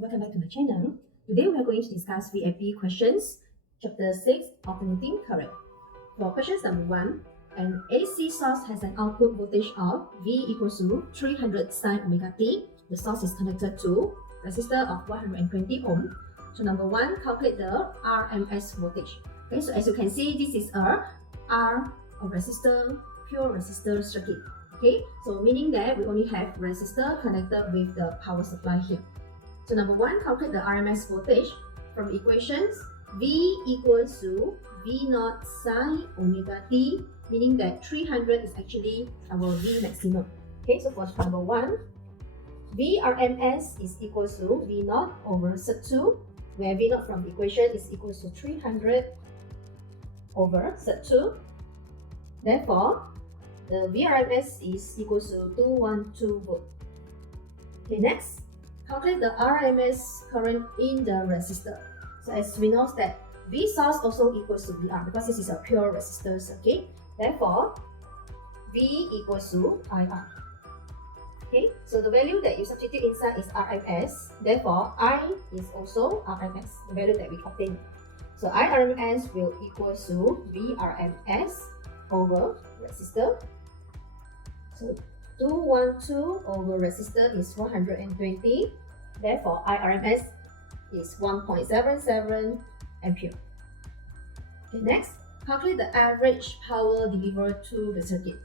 welcome back to my channel. Today we are going to discuss VAP questions, chapter 6, alternating current. For questions number 1, an AC source has an output voltage of V equals to 300 sin omega t. The source is connected to resistor of 120 ohm. So number 1, calculate the RMS voltage. Okay, so as you can see, this is a resistor, pure resistor circuit. Okay, so meaning that we only have resistor connected with the power supply here. So number 1, calculate the RMS voltage from the equations. V equals to V0 sin omega t, meaning that 300 is actually our V maximum. Okay, so for number 1, VRMS is equals to V0 over SEM2, where V0 from the equation is equals to 300 over SEM2. Therefore, the VRMS is equals to 212 volt. Okay, next, calculate the RMS current in the resistor. So as we know that V source also equals to VR because this is a pure resistor circuit. Therefore, V equals to IR. Okay, so the value that you substitute inside is RMS. Therefore, I is also RMS, the value that we obtain. So IRMS will equal to VRMS over resistor. So 212 over resistor is 120. Therefore, IRMS is 1.77 ampere. Okay, next, calculate the average power delivered to the circuit.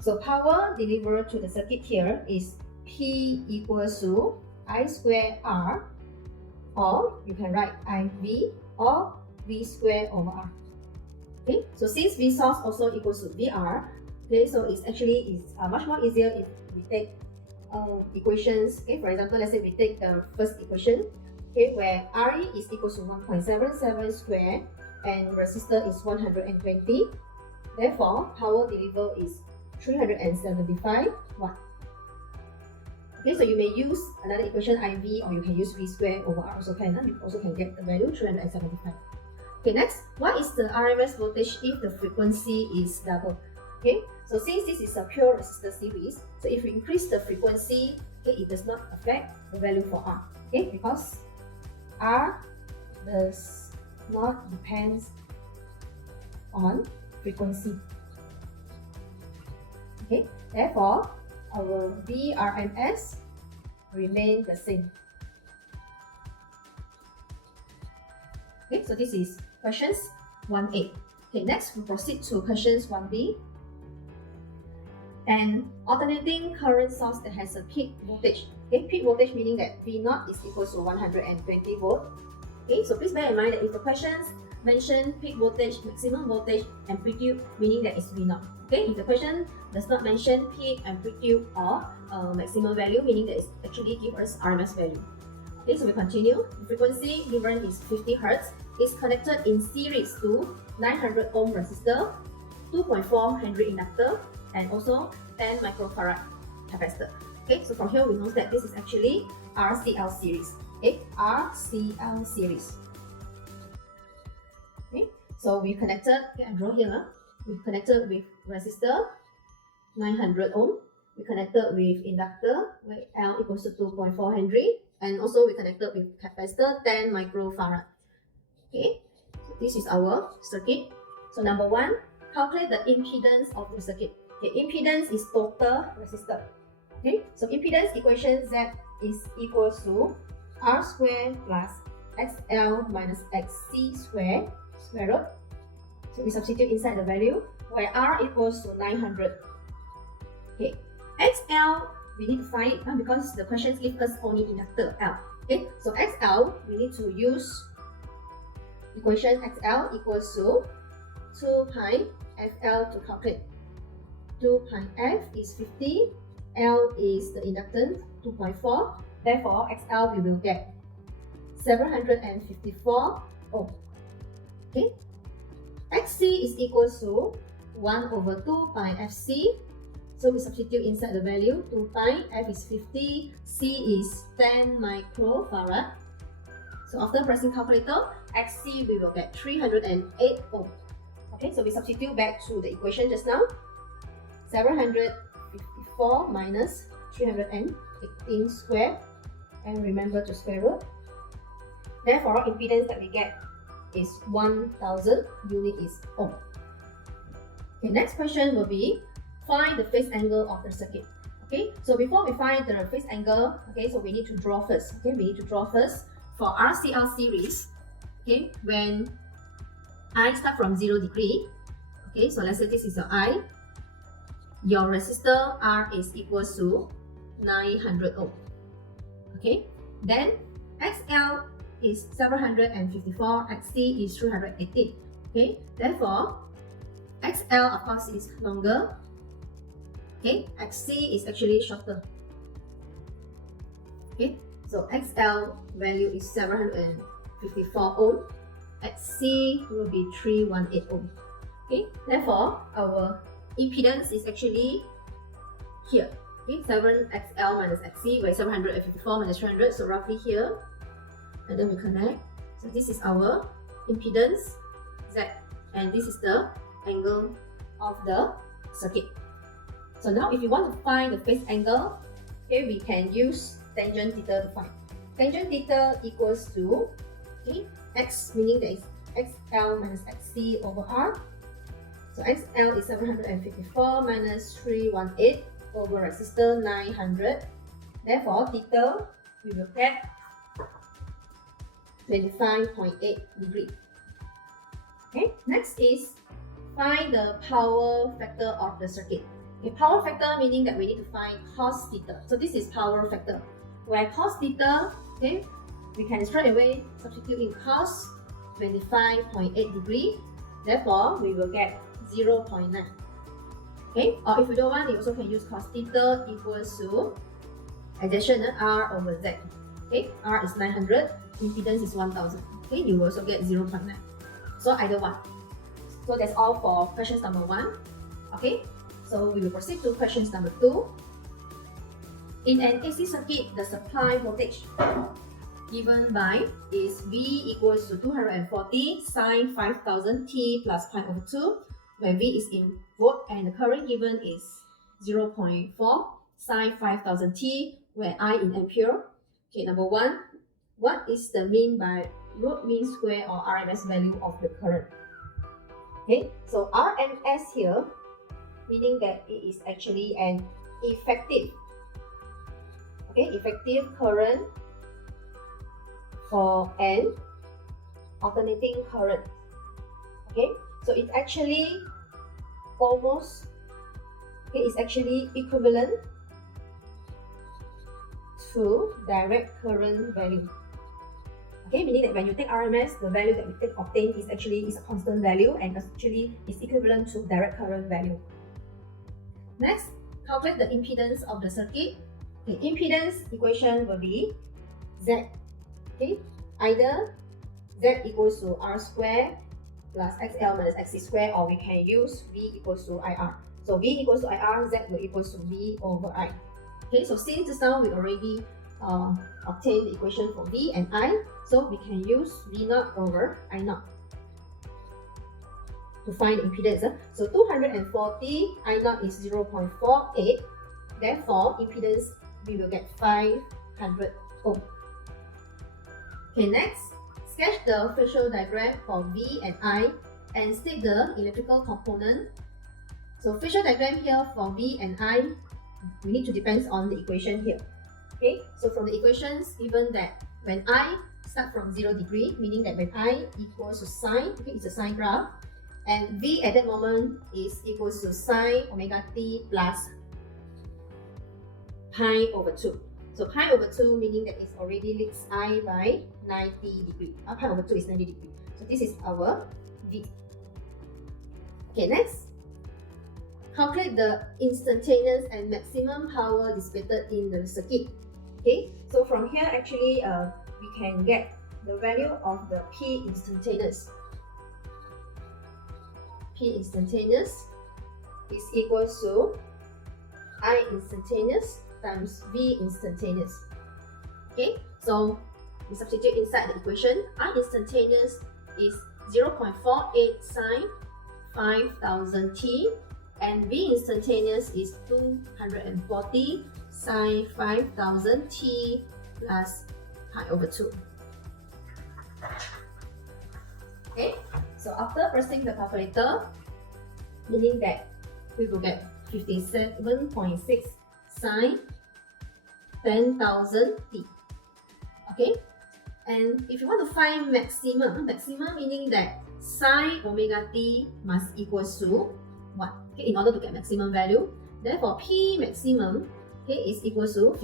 So power delivered to the circuit here is P equals to I square R, or you can write IV or V square over R. Okay, so since V source also equals to VR, okay, so it's much more easier if we take equations. Okay, for example, let's say we take the first equation, okay, where RE is equals to 1.77 square and resistor is 120. Therefore, power delivered is 375 watt. Okay, so you may use another equation IV, or you can use V square over R also can. You also can get the value 375. Okay, next, what is the RMS voltage if the frequency is double? Okay, so since this is a pure resistor series, so if we increase the frequency, okay, it does not affect the value for R. Okay, because R does not depend on frequency. Okay, therefore, our VRMS remain the same. Okay, so this is questions 1A. Okay, next we proceed to questions 1B. An alternating current source that has a peak voltage. Okay, peak voltage meaning that V0 is equal to 120 volt. Okay, so please bear in mind that if the questions mention peak voltage, maximum voltage, amplitude, meaning that it's V0. Okay, if the question does not mention peak, amplitude, or maximum value, meaning that it actually gives us RMS value. Okay, so we continue. The frequency given is 50 Hz. It's connected in series to 900 ohm resistor, 2.4 Henry inductor, and also 10 microfarad capacitor. Okay, so from here we know that this is actually RCL series. Okay, RCL series. Okay, so we connected, okay, I draw here. We connected with resistor 900 ohm. We connected with inductor where L equals to 2.4 Henry, and also we connected with capacitor 10 microfarad. Okay, so this is our circuit. So number 1, calculate the impedance of the circuit. Okay, impedance is total resistor. Okay, so impedance equation Z is equals to R square plus XL minus XC square root. So we substitute inside the value where R equals to 900. Okay, XL we need to find it because the questions give us only inductor L. Okay, so XL we need to use equation XL equals to 2 pi FL to calculate. 2 pi F is 50, L is the inductance 2.4. Therefore, XL we will get 754 ohm. Okay, XC is equals to 1 over 2 pi FC. So we substitute inside the value. 2 pi, F is 50, C is 10 microfarad. So after pressing calculator, XC we will get 308 ohm. Okay, so we substitute back to the equation just now. 754 minus 318 square and remember to square root. Therefore, impedance that we get is 1000 unit is ohm. Okay, next question will be find the phase angle of the circuit. Okay, so before we find the phase angle, okay, so we need to draw first. Okay, we need to draw first for RCL series. Okay, when I start from 0 degree, okay, so let's say this is your I, your resistor R is equals to 900 ohm. Okay, then XL is 754, XC is 318. Okay, therefore XL of course is longer. Okay, XC is actually shorter. Okay, so XL value is 754 ohm. XC will be 318 ohm. Okay, therefore our impedance is actually here. Okay, 7XL minus XC, where 754 minus 300, so roughly here. And then we connect. So this is our impedance Z, and this is the angle of the circuit. So now if you want to find the phase angle, okay, we can use tangent theta to find. Tangent theta equals to, okay, X, meaning that is XL minus XC over R. So XL is 754 minus 318 over resistor 900. Therefore, theta we will get 25.8 degree. Okay, next is find the power factor of the circuit. Okay, power factor meaning that we need to find cos theta. So this is power factor, where cos theta, okay, we can straight away substitute in cos 25.8 degree. Therefore, we will get 0.9. Okay, or if we don't want, you also can use cos theta equals to addition R over Z. Okay, R is 900, impedance is 1000. Okay, you will also get 0.9. So either one. So that's all for questions number 1. Okay, so we will proceed to questions number 2. In an AC circuit, the supply voltage given by is V equals to 240 sine 5000 T plus pi over 2, where V is in volt and the current given is 0.4 sine 5000 T, where I in ampere. Okay, number 1, what is the mean by root mean square or RMS value of the current? Okay, so RMS here, meaning that it is actually an effective, okay, effective current for an alternating current. Okay, so it's actually almost, okay, it's actually equivalent to direct current value. Okay, meaning that when you take RMS, the value that we obtain is actually a constant value and actually is equivalent to direct current value. Next, calculate the impedance of the circuit. Okay, impedance equation will be Z. Okay, either Z equals to R square plus XL minus XC square, or we can use V equals to IR. So V equals to IR, Z will equals to V over I. Okay, so since just now we already obtained the equation for V and I, so we can use V naught over I naught to find the impedance. So 240, I naught is 0.48, therefore impedance we will get 500 ohm. Okay, next, sketch the phasor diagram for V and I and state the electrical component. So phasor diagram here for V and I, we need to depend on the equation here. Okay, so from the equations, given that when I start from 0 degree, meaning that when I equals to sine, okay, it's a sine graph, and V at that moment is equals to sine omega t plus pi over 2. So pi over 2 meaning that it already leads I by 90 degree. Pi over 2 is 90 degree. So this is our V. Okay, next. Calculate the instantaneous and maximum power dissipated in the circuit. Okay, so from here actually we can get the value of the P instantaneous. P instantaneous is equals to I instantaneous times V instantaneous. Okay, so we substitute inside the equation. I instantaneous is 0.48 sine 5000 T, and V instantaneous is 240 sine 5000 T plus pi over 2. Okay, so after pressing the calculator, meaning that we will get 57.6 sine 10,000 t. Okay, and if you want to find maximum meaning that sine omega t must equals to 1. Okay, in order to get maximum value, therefore P maximum, okay, is equals to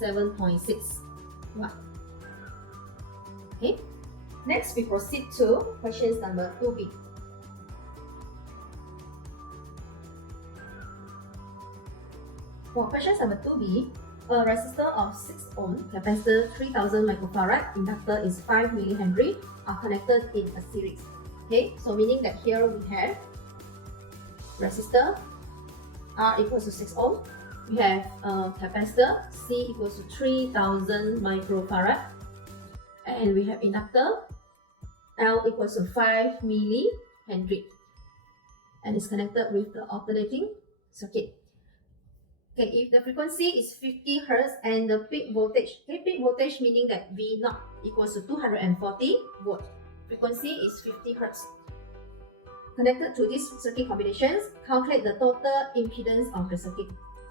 57.61. Okay, next we proceed to questions number 2b. For questions number 2b, a resistor of 6 ohm, capacitor 3000 microfarad, inductor is 5 millihenry are connected in a series. Okay, so meaning that here we have resistor R equals to 6 ohm, we have capacitor C equals to 3000 microfarad, and we have inductor L equals to 5 millihenry, and it's connected with the alternating circuit. Okay, if the frequency is 50 Hz and the peak voltage, okay, peak voltage meaning that V0 equals to 240 volt, frequency is 50 Hz. Connected to these circuit combinations, calculate the total impedance of the circuit.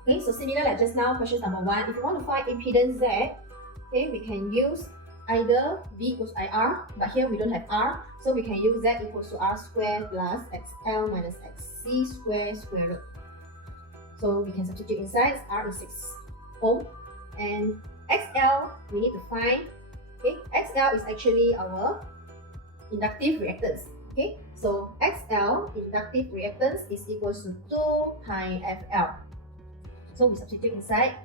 Okay, so similar like just now, question number 1, if you want to find impedance Z, okay, we can use either V equals IR, but here we don't have R, so we can use Z equals to R square plus XL minus XC square root. So we can substitute inside, R is 6 ohm, and XL we need to find. Okay, XL is actually our inductive reactance. Okay, so XL inductive reactance is equals to 2 pi FL. So we substitute inside,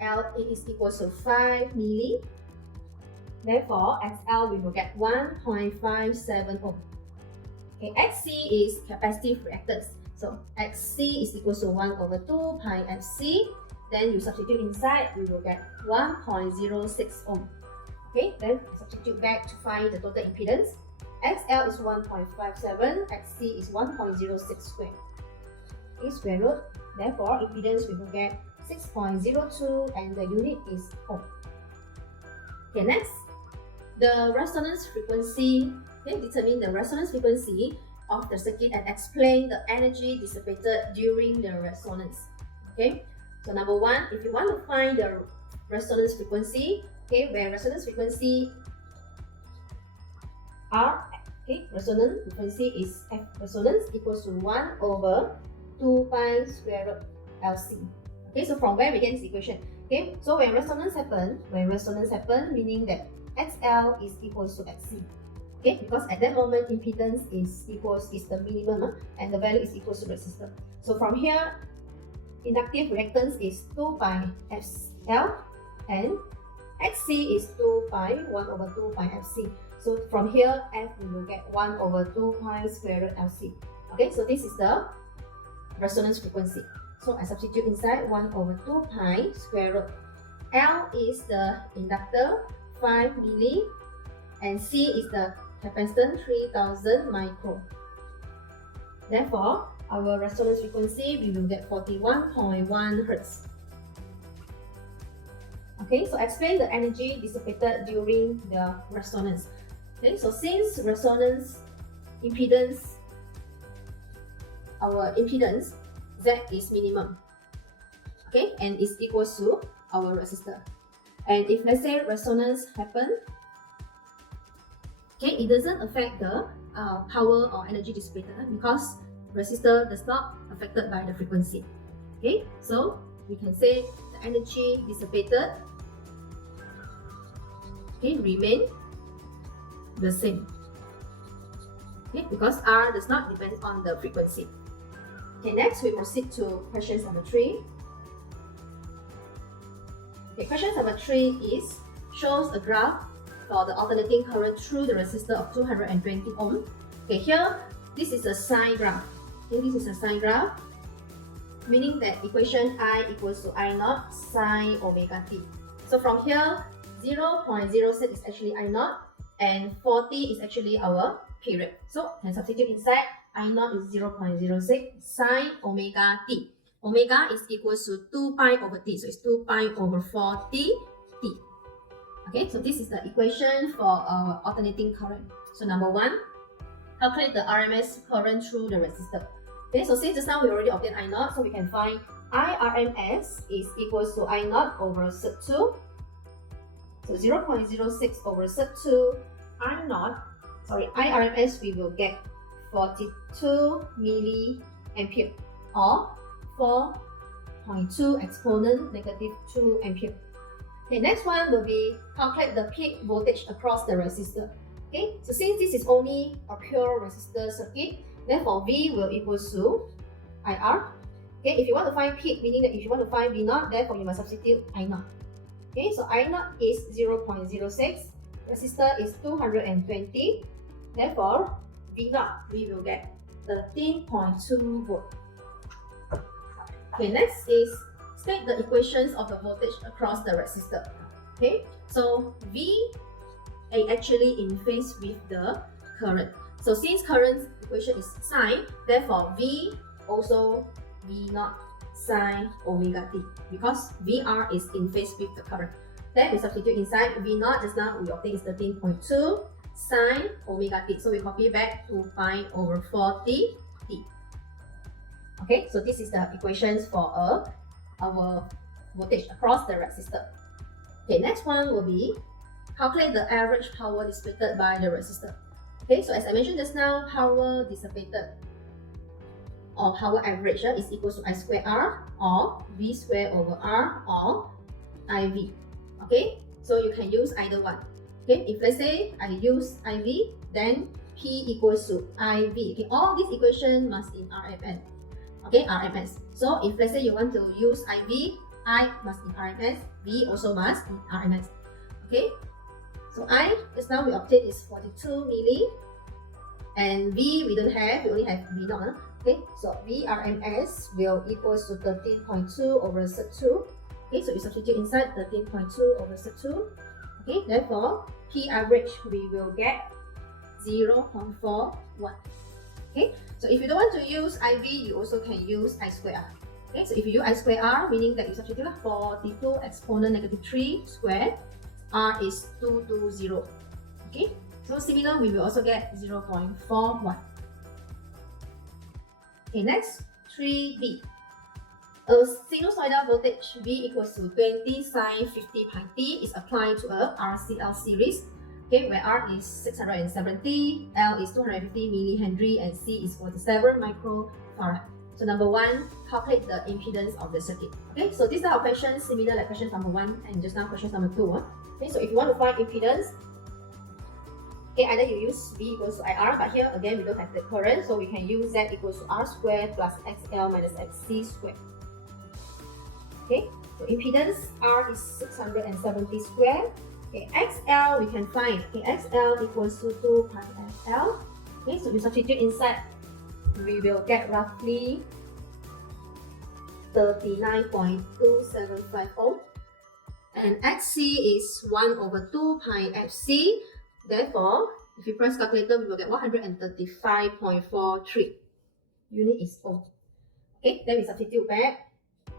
L is equals to 5 milli. Therefore, XL we will get 1.57 ohm. Okay, XC is capacitive reactance. So XC is equals to 1 over 2 pi FC. Then you substitute inside, we will get 1.06 ohm. Okay, then substitute back to find the total impedance. XL is 1.57, XC is 1.06 square. Okay, square root. Therefore, impedance we will get 6.02 and the unit is ohm. Okay, next, the resonance frequency. Okay, determine the resonance frequency of the circuit and explain the energy dissipated during the resonance. Okay, so number 1, if you want to find the resonance frequency, okay, where resonance frequency R, okay, resonance frequency is F resonance equals to 1 over 2 pi square root LC. Okay, so from where we get this equation? Okay, so when resonance happen, meaning that XL is equals to XC. Okay, because at that moment impedance is the minimum and the value is equals to resistor. So from here, inductive reactance is 2 pi FL and XC is 2 pi 1 over 2 pi FC. So from here, F we will get 1 over 2 pi square root LC. Okay, so this is the resonance frequency. So I substitute inside 1 over 2 pi square root. L is the inductor 5 milli and C is the capacitance 3000 micro. Therefore, our resonance frequency we will get 41.1 Hz. Okay, so explain the energy dissipated during the resonance. Okay, so since resonance impedance, our impedance Z is minimum. Okay, and is equals to our resistor. And if let's say resonance happen, okay, it doesn't affect the power or energy dissipated because resistor does not affected by the frequency. Okay, so we can say the energy dissipated, okay, remain the same. Okay, because R does not depend on the frequency. Okay, next we proceed to question number 3. Okay, question number 3 is shows a graph for the alternating current through the resistor of 220 ohm. Okay, here this is a sine graph. Okay, this is a sine graph, meaning that equation I equals to I naught sine omega t. So from here, 0.06 is actually I naught and 40 is actually our period. So can substitute inside, I naught is 0.06 sine omega t. Omega is equals to 2 pi over t, so it's 2 pi over 40 t. Okay, so this is the equation for our alternating current. So number 1, calculate the RMS current through the resistor. Okay, so since just now we already obtained I0, so we can find IRMS is equals to I0 over SEM2. So 0.06 over SEM2 IRMS we will get 42 milliampere or 4.2 exponent negative 2 ampere. Okay, next one will be calculate the peak voltage across the resistor. Okay, so since this is only a pure resistor circuit, therefore V will equal to IR. Okay, if you want to find peak, meaning that if you want to find V0, therefore you must substitute I0. Okay, so I0 is 0.06, resistor is 220, therefore V0 we will get 13.2 volt. Okay, next is state the equations of the voltage across the resistor. Okay, so V is actually in phase with the current. So since current equation is sine, therefore V also V0 sine omega t, because VR is in phase with the current. Then we substitute inside V0, just now we obtain is 13.2 sine omega t. So we copy back to pi over 40 t. Okay, so this is the equations for our voltage across the resistor. Okay, next one will be calculate the average power dissipated by the resistor. Okay, so as I mentioned just now, power dissipated or power average is equal to I square R or V square over R or IV. Okay, so you can use either one. Okay, if let's say I use IV, then P equals to IV. Okay, all these equations must in RMS. Okay, RMS. So if let's say you want to use IV, I must in RMS, V also must in RMS. Okay, so I just now we obtain is 42 milli, and V we don't have, we only have V0. Okay, so VRMS will equals to 13.2 over SEM2. Okay, so you substitute inside 13.2 over SEM2. Okay, therefore P average we will get 0.41. Okay, so if you don't want to use IV, you also can use I square R. Okay, so if you use I square R, meaning that you substitute 42 exponent negative 3 square, R is 220. Okay, so similar, we will also get 0.41. Okay, next, 3B. A sinusoidal voltage V equals to 20 sine 50 pi t is applied to a RCL series. Okay, where R is 670, L is 250 millihenry, and C is 47 microfarad. So number 1, calculate the impedance of the circuit. Okay, so this type of question similar like question number 1 and just now question number 2. Okay, so if you want to find impedance, okay, either you use V equals to IR, but here again we don't have the current, so we can use Z equals to R squared plus XL minus XC squared. Okay, so impedance R is 670 squared. Okay, XL we can find. Okay, XL equals to 2 pi FL. Okay, so you substitute inside, we will get roughly 39.275 ohm. And XC is 1 over 2 pi FC. Therefore, if you press calculator, we will get 135.43. Unit is ohm. Okay, then we substitute back.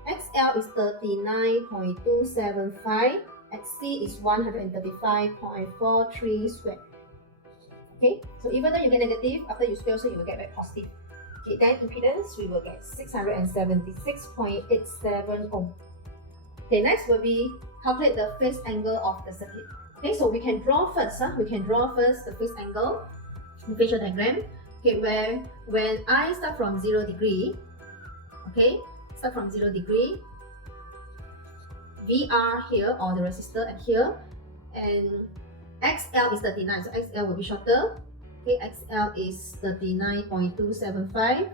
XL is 39.275. XC is 135.43 squared. Okay, so even though you get negative, after you square, so you will get back positive. Okay, then impedance, we will get 676.87 ohm. Okay, next will be calculate the phase angle of the circuit. Okay, so we can draw first. We can draw first the phase angle, the phasor diagram. Okay, where when I start from 0 degree, okay, start from 0 degree, VR here or the resistor at here, and XL is 39, so XL will be shorter. Okay, XL is 39.275,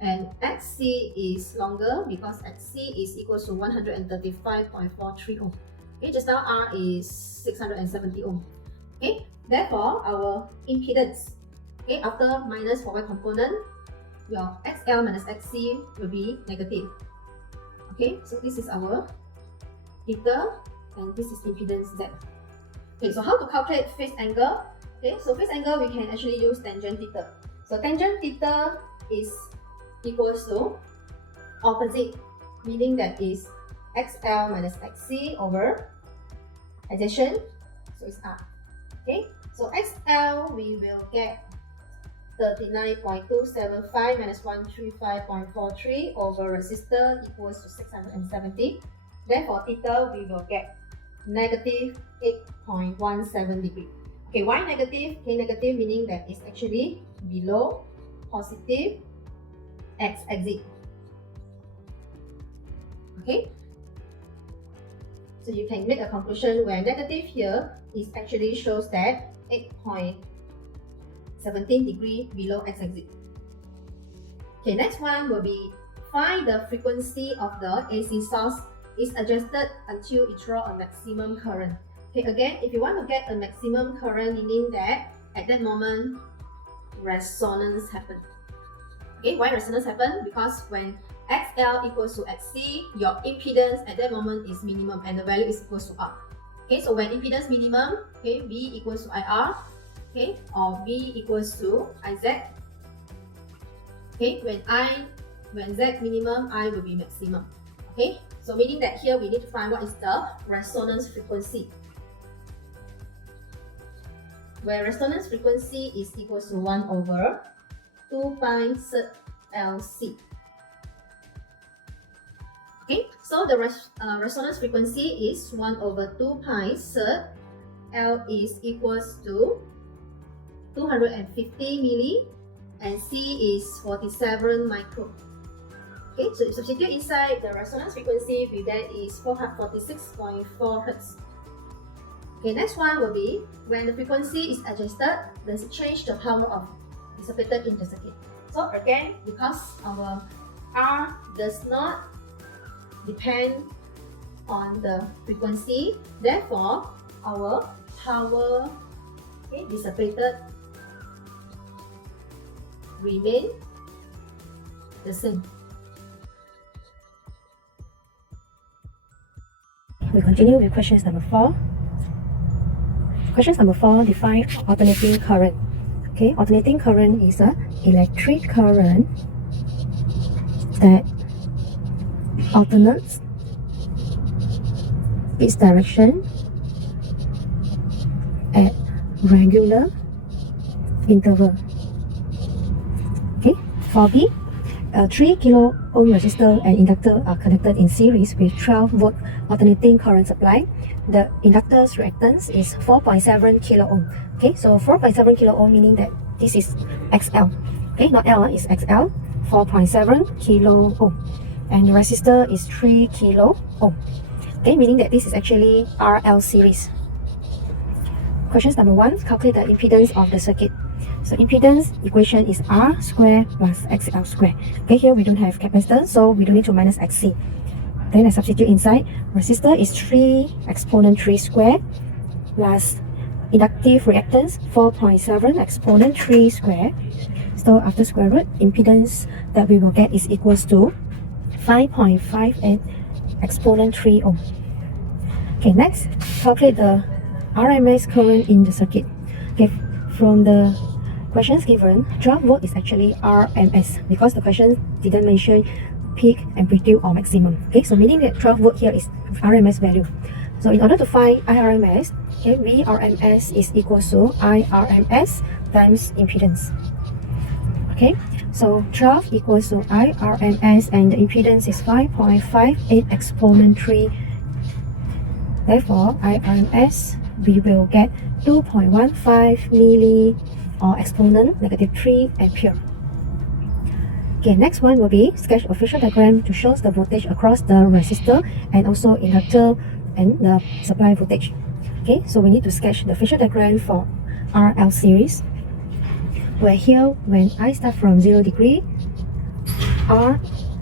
and XC is longer because XC is equal to 135.43 ohm. Okay, just now R is 670 ohm. Okay, therefore our impedance, okay, after minus for Y component, your XL minus XC will be negative. Okay, so this is our theta, and this is impedance Z. Okay, so how to calculate phase angle? Okay, so phase angle we can actually use tangent theta. So tangent theta is equals to opposite, meaning that is XL minus XC over addition, so it's R. Okay, so XL we will get 39.275 minus 135.43 over resistor equals to 670. Therefore, theta we will get negative 8.17 degree. Okay, why negative? Okay, negative meaning that it's actually below positive x-axis. Okay, so you can make a conclusion where negative here is actually shows that 8.17 degree below x-axis. Okay, next one will be find the frequency of the AC source is adjusted until it draws a maximum current. Okay, again, if you want to get a maximum current, meaning that at that moment resonance happen. Okay, why resonance happen? Because when XL equals to XC, your impedance at that moment is minimum and the value is equals to R. Okay, so when impedance minimum, okay, V equals to IR, okay, or V equals to IZ. Okay, when Z minimum, I will be maximum. Okay, so meaning that here we need to find what is the resonance frequency. Where resonance frequency is equals to 1 over 2 pi SET LC. Okay, so the resonance frequency is 1 over 2 pi SET L is equals to 250 milli and C is 47 micro. Okay, so if substitute inside the resonance frequency, we get is 446.4 Hz. Okay, next one will be when the frequency is adjusted, does it change the power of dissipated in the circuit? So again, because our R does not depend on the frequency, therefore our power dissipated remain the same. We continue with questions number 4. Questions number 4, define alternating current. Okay, alternating current is an electric current that alternates its direction at regular interval. Okay, for B, a 3 kilo ohm resistor and inductor are connected in series with 12 volt alternating current supply. The inductor's reactance is 4.7 kilo ohm. Okay, so 4.7 kilo ohm meaning that this is XL. Okay, not L, it's XL. 4.7 kilo ohm. And the resistor is 3 kilo ohm. Okay, meaning that this is actually RL series. Questions number 1, calculate the impedance of the circuit. So impedance equation is R square plus XL square. Okay, here we don't have capacitance, so we don't need to minus XC. Then I substitute inside. Resistor is 3 exponent 3 square plus inductive reactance 4.7 exponent 3 square. So after square root, impedance that we will get is equals to 5.58 exponent 3 ohm. Okay, next, calculate the RMS current in the circuit. Okay, from the questions given, 12 volt is actually RMS because the question didn't mention peak, amplitude or maximum. Okay, so meaning that 12 volt here is RMS value. So in order to find IRMS, okay, VRMS is equals to IRMS times impedance. Okay, so 12 equals to IRMS and the impedance is 5.58 exponent 3. Therefore, IRMS we will get 2.15 milli or exponent negative 3 ampere. Okay, next one will be sketch a phasor diagram to show the voltage across the resistor and also inductor and the supply voltage. Okay, so we need to sketch the phasor diagram for RL series. Where here, when I start from 0 degree, R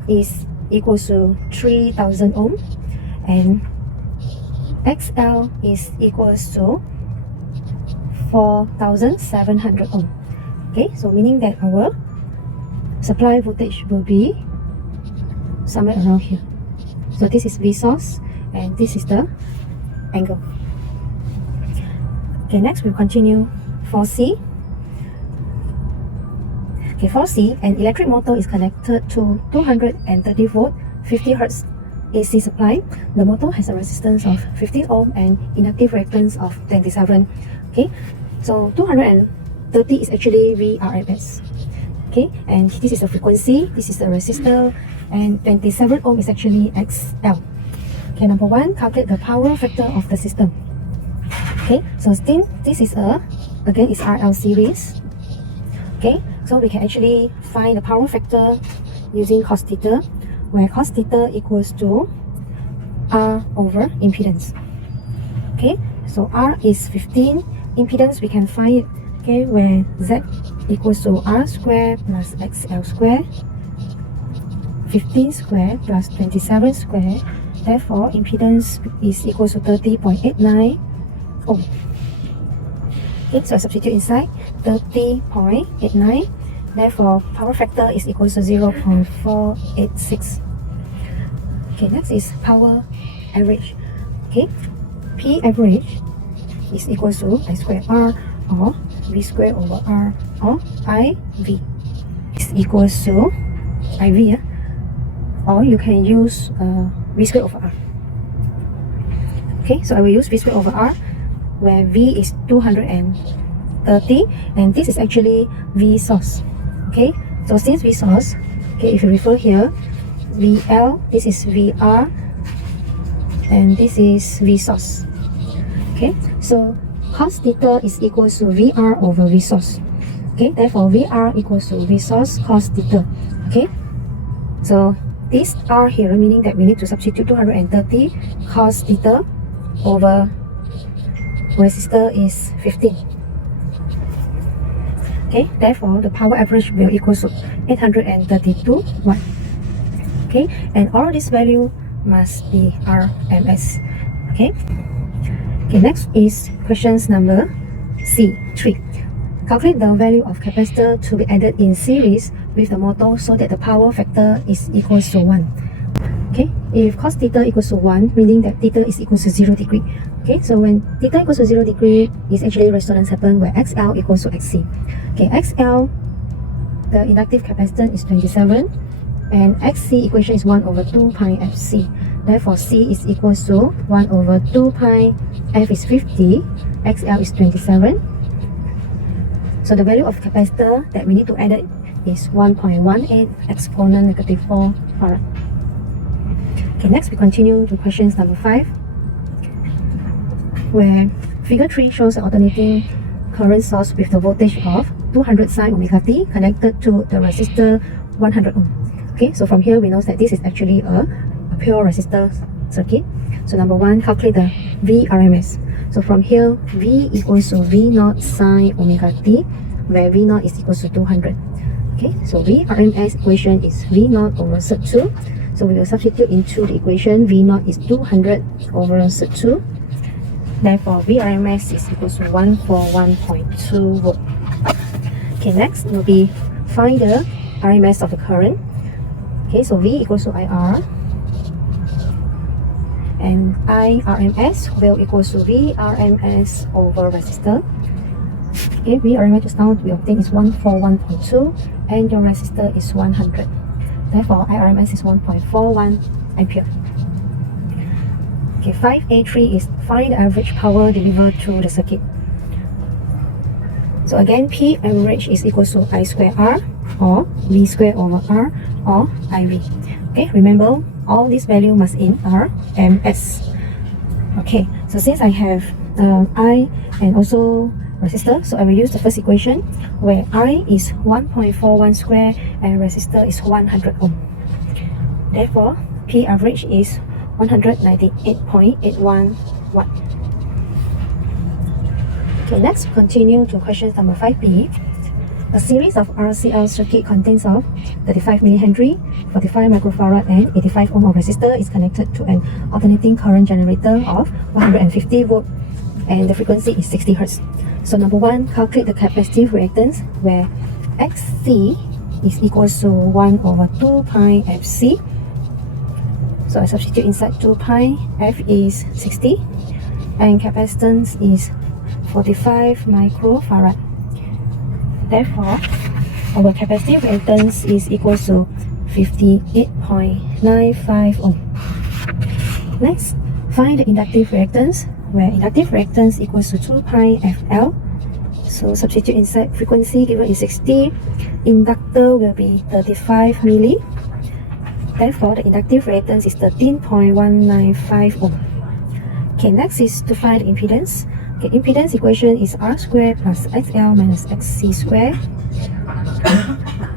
is equals to 3000 ohm and XL is equals to 4700 ohm. Okay, so meaning that our supply voltage will be somewhere around here. So this is V source and this is the angle. Okay, next we'll continue for C. Okay, for C, an electric motor is connected to 230 volt 50 Hz AC supply. The motor has a resistance of 15 ohm and inductive reactance of 27. Okay, so 230 is actually VRMS. Okay, and this is the frequency, this is the resistor, and 27 ohm is actually XL. Okay, number 1, calculate the power factor of the system. Okay, so still this is again it's RL series. Okay, so we can actually find the power factor using cos theta, where cos theta equals to R over impedance. Okay, so R is 15, impedance we can find it, okay, where Z equals to R square plus XL square, 15 square plus 27 square, therefore impedance is equals to 30.89 ohm. Okay, so I substitute inside 30.89, therefore power factor is equals to 0.486. Okay, next is power average. Okay, P average is equals to I square R or V square over R or IV is equals to IV, or you can use V square over R. Okay, so I will use V square over R, where V is 230 and this is actually V source. Okay, so since V source, okay, if you refer here, VL, this is VR and this is V source. Okay, so cos theta is equals to VR over V source. Okay, therefore VR equals to V source cos theta. Okay, so this R here meaning that we need to substitute 230 cos theta over resistor is 15. Okay, therefore the power average will equal to 832 watt. Okay, and all this value must be RMS. Okay. Okay, next is questions number C3. Calculate the value of capacitor to be added in series with the motor so that the power factor is equals to 1. Okay, if cos theta equals to 1, meaning that theta is equals to 0 degree. Okay, so when theta equals to 0 degree, is actually resonance happen where XL equals to XC. Okay, XL, the inductive capacitance is 27, and XC equation is 1 over 2 pi FC. Therefore, C is equals to 1 over 2 pi, F is 50, XL is 27. So the value of capacitor that we need to add it is 1.18 exponent negative 4 farad. Okay, next we continue to questions number 5, where figure 3 shows an alternating current source with the voltage of 200 sin omega t connected to the resistor 100 ohm. Okay, so from here we know that this is actually a pure resistor circuit. So number 1, calculate the VRMS. So from here, V equals to V0 sin omega t, where V0 is equals to 200. Okay, so VRMS equation is V0 over SEM2. So we will substitute into the equation. V0 is 200 over SEM2. Therefore, VRMS is equals to 141.2 volt. Okay, next will be find the RMS of the current. Okay, so V equals to IR, and IRMS will equals to VRMS over resistor. Okay, VRMS just now we obtain is 141.2 and your resistor is 100. Therefore, IRMS is 1.41 ampere. Okay, 5A3 is find the average power delivered through the circuit. So again, P average is equals to I square R or V square over R or IV. Okay, remember all this value must in RMS. Okay, so since I have I and also resistor, so I will use the first equation where I is 1.41 square and resistor is 100 ohm. Therefore, P average is 198.81 watt. Okay, next continue to question number 5b. A series of RCL circuit contains of 35 millihenry, 45 microfarad and 85 ohm of resistor is connected to an alternating current generator of 150 volt and the frequency is 60 Hz. So number 1, calculate the capacitive reactance where XC is equals to 1 over 2 pi FC. So I substitute inside 2 pi, F is 60 and capacitance is 45 microfarad. Therefore, our capacitive reactance is equals to 58.95 ohm. Next, find the inductive reactance, where inductive reactance equals to 2 pi FL. So substitute inside, frequency given is 60, inductor will be 35 milli. Therefore, the inductive reactance is 13.195 ohm. Okay, next is to find the impedance. Okay, impedance equation is R squared plus XL minus XC squared.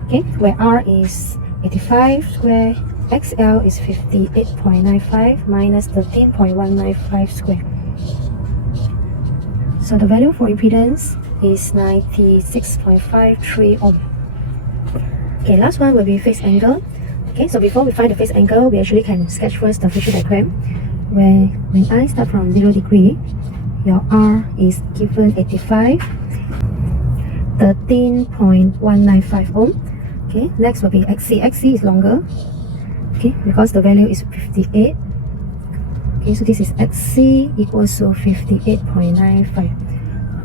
Okay, where R is 85 square, XL is 58.95 minus 13.195 square. So the value for impedance is 96.53 ohm. Okay, last one will be phase angle. Okay, so before we find the phase angle, we actually can sketch first the phase diagram, where when I start from 0 degree, your R is given 85, 13.195 ohm. Okay, next will be XC. XC is longer, okay, because the value is 58. Okay, so this is XC equals to 58.95.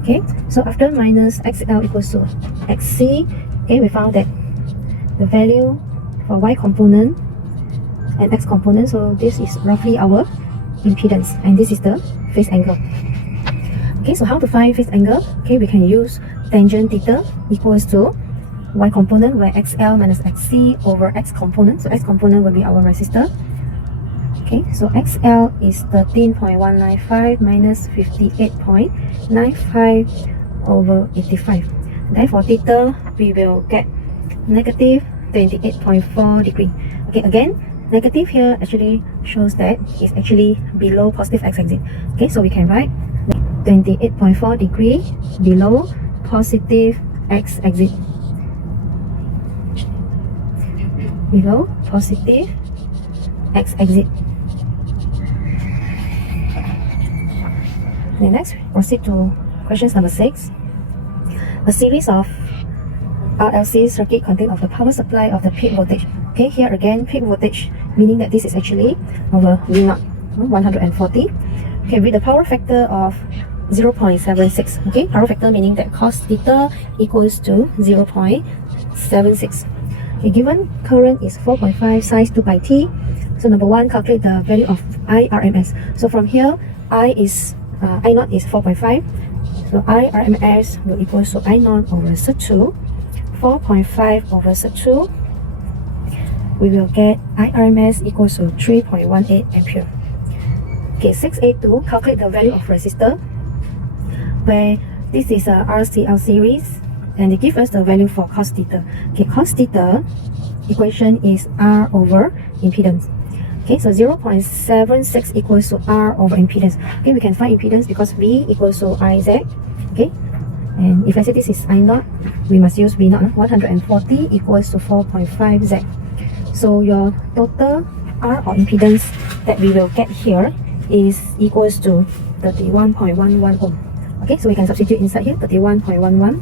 Okay, so after minus XL equals to XC, okay, we found that the value for Y component and X component, so this is roughly our impedance, and this is the phase angle. Okay, so how to find phase angle? Okay, we can use tangent theta equals to Y component, where XL minus XC over X component. So X component will be our resistor. Okay, so XL is 13.195 minus 58.95 over 85. Therefore, theta, we will get negative 28.4 degree. Okay, again, negative here actually shows that it's actually below positive x-axis. Okay, so we can write 28.4 degree below positive x-axis. Below positive x-axis. Then next, proceed to questions number 6. A series of RLC circuit contain of the power supply of the peak voltage. Okay, here again, peak voltage, meaning that this is actually over V0, 140. Okay, with the power factor of 0.76. Okay, power factor meaning that cos theta equals to 0.76. Okay, given current is 4.5 sinus 2 pi t. So number 1, calculate the value of IRMS. So from here, I naught is 4.5. So IRMS will equal to I naught over SEM2. 4.5 over SEM2. We will get IRMS equals to 3.18 ampere. Okay, 682, calculate the value of resistor, where this is a RCL series, and they give us the value for cos theta. Okay, cos theta equation is R over impedance. Okay, so 0.76 equals to R over impedance. Okay, we can find impedance because V equals to IZ. Okay, and if I say this is I naught, we must use V naught. 140 equals to 4.5 Z. So your total R or impedance that we will get here is equals to 31.11 ohm. Okay, so we can substitute inside here 31.11.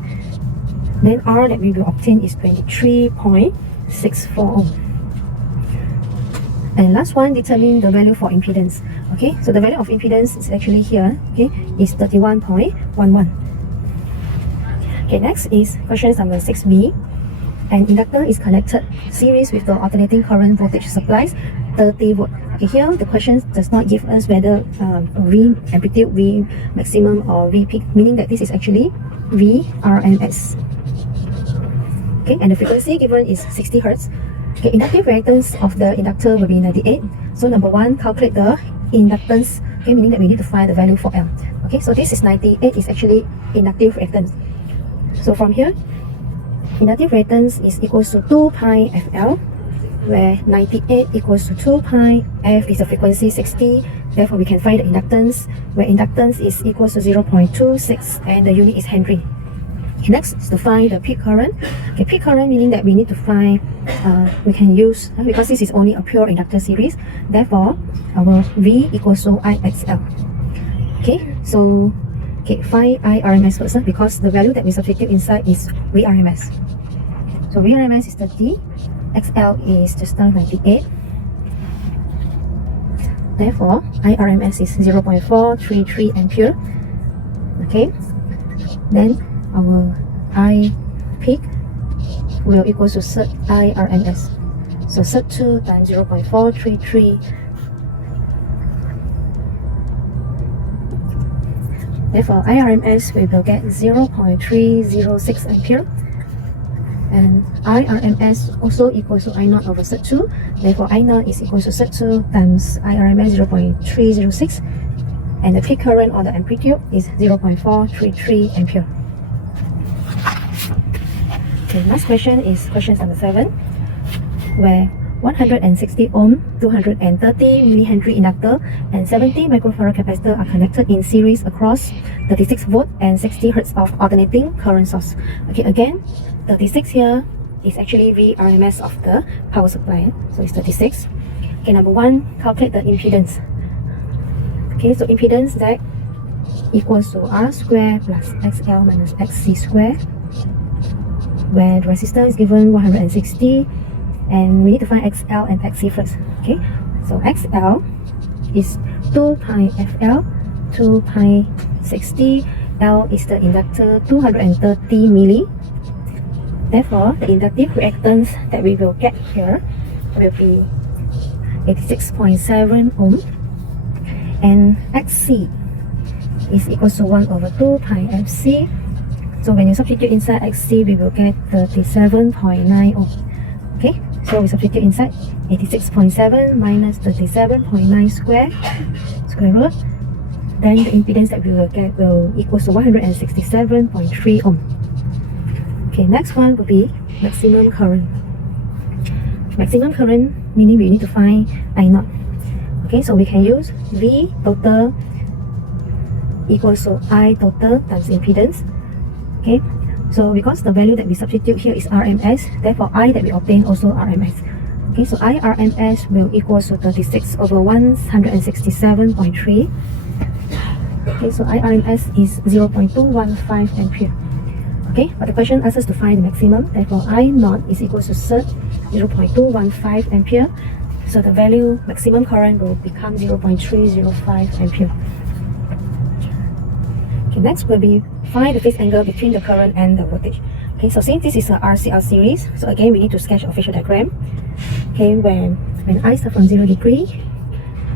Then R that we will obtain is 23.64 ohm. And last one, determine the value for impedance. Okay, so the value of impedance is actually here, okay, is 31.11. Okay, next is question number 6b. An inductor is connected series with the alternating current voltage supplies 30 volt. Okay, here the question does not give us whether V amplitude, V maximum or V peak, meaning that this is actually V RMS. Okay, and the frequency given is 60 Hertz. Okay, inductive reactance of the inductor will be 98. So number 1, calculate the inductance. Okay, meaning that we need to find the value for L. Okay, so this is 98 is actually inductive reactance. So from here, inductive reactance is equals to 2 pi FL, where 98 equals to 2 pi, F is the frequency 60, therefore we can find the inductance, where inductance is equals to 0.26 and the unit is Henry. Okay, next is to find the peak current. Okay, peak current meaning that we need to find, we can use, because this is only a pure inductor series, therefore our V equals to IXL. Okay, so find IRMS first, because the value that we substitute inside is VRMS. So VRMS is 30, XL is just now 98. Therefore, IRMS is 0.433 ampere. Okay, then our I peak will equal to SET IRMS. So SET2 times 0.433 Therefore, IRMS we will get 0.306 ampere. And IRMS also equals to I0 over SEM2. Therefore, I0 is equal to SEM2 times IRMS 0.306. And the peak current or the amplitude is 0.433 ampere. Okay, last question is question number 7, where 160 ohm, 230 millihenry inductor, and 70 microfarad capacitor are connected in series across 36 volt and 60 hertz of alternating current source. Okay, again, 36 here is actually VRMS of the power supply. So it's 36. Okay, number 1, calculate the impedance. Okay, so impedance Z equals to R square plus XL minus XC square, where the resistor is given 160, and we need to find XL and XC first. Okay, so XL is 2 pi FL, 2 pi 60, L is the inductor 230 milli. Therefore, the inductive reactance that we will get here will be 86.7 ohm, and XC is equal to 1 over 2 pi FC. So when you substitute inside XC, we will get 37.9 ohm. Okay, so we substitute inside 86.7 minus 37.9 square root. Then the impedance that we will get will equal to 167.3 ohm. Okay, next one will be maximum current. Maximum current meaning we need to find I0. Okay, so we can use V total equals to I total times impedance. Okay, so because the value that we substitute here is RMS, therefore I that we obtain also RMS. Okay, so IRMS will equal to 36 over 167.3. Okay, so IRMS is 0.215 ampere. Okay, but the question asks us to find the maximum, therefore I0 is equal to 0.215 ampere. So the value maximum current will become 0.305 ampere. Okay, next will be find the phase angle between the current and the voltage. Okay, so since this is a RCR series, so again we need to sketch a phasor diagram. Okay, when I start from 0 degree,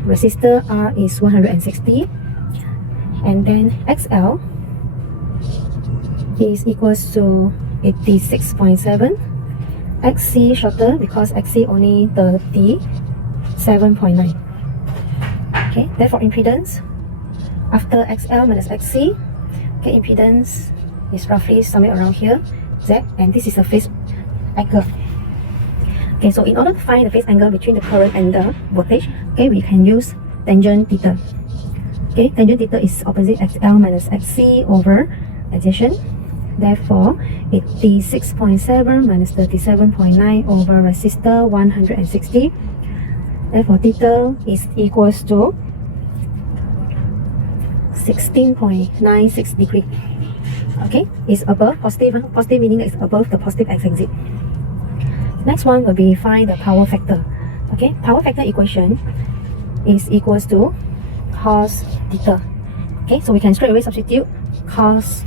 resistor R is 160, and then XL is equals to 86.7. XC shorter because XC only 37.9. Okay, therefore impedance after XL minus XC, okay, impedance is roughly somewhere around here, Z, and this is a phase angle. Okay, so in order to find the phase angle between the current and the voltage, okay, we can use tangent theta. Okay, tangent theta is opposite XL minus XC over adjacent. Therefore, 86.7 minus 37.9 over resistor 160. Therefore, theta is equals to 16.96 degree. Okay, it's above positive. Positive meaning that it's above the positive x-axis. Next one will be find the power factor. Okay, power factor equation is equals to cos theta. Okay, so we can straight away substitute cos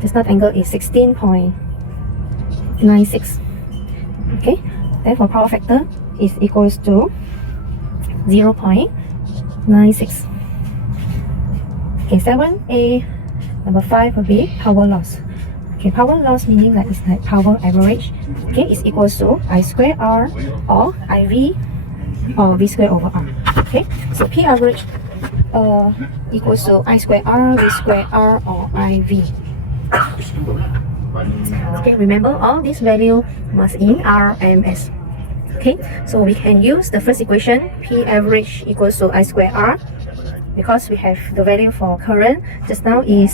the start angle is 16.96. Okay, therefore power factor is equals to 0.96. Okay, 7A. Number 5 will be power loss. Okay, power loss meaning that it's like power average. Okay, is equals to I square R or IV or V square over R. Okay, so P average equals to I square R, V square R or IV. Okay, remember all this value must in RMS. Okay, so we can use the first equation, P average equals to I square R, because we have the value for current just now we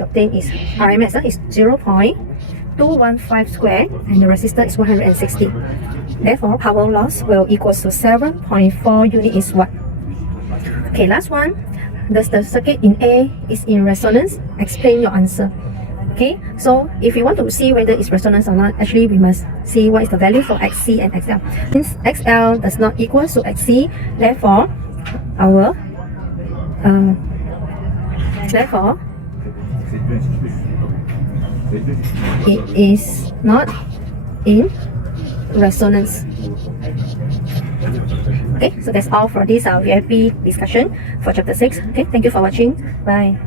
obtained is RMS is 0.215 square and the resistor is 160. Therefore, power loss will equals to 7.4 unit is watt. Okay, last one. Does the circuit in A is in resonance? Explain your answer. Okay, so if we want to see whether it's resonance or not, actually we must see what is the value for XC and XL. Since XL does not equal to XC, therefore our it is not in resonance. Okay, so that's all for this VIP discussion for chapter 6. Okay, thank you for watching. Bye.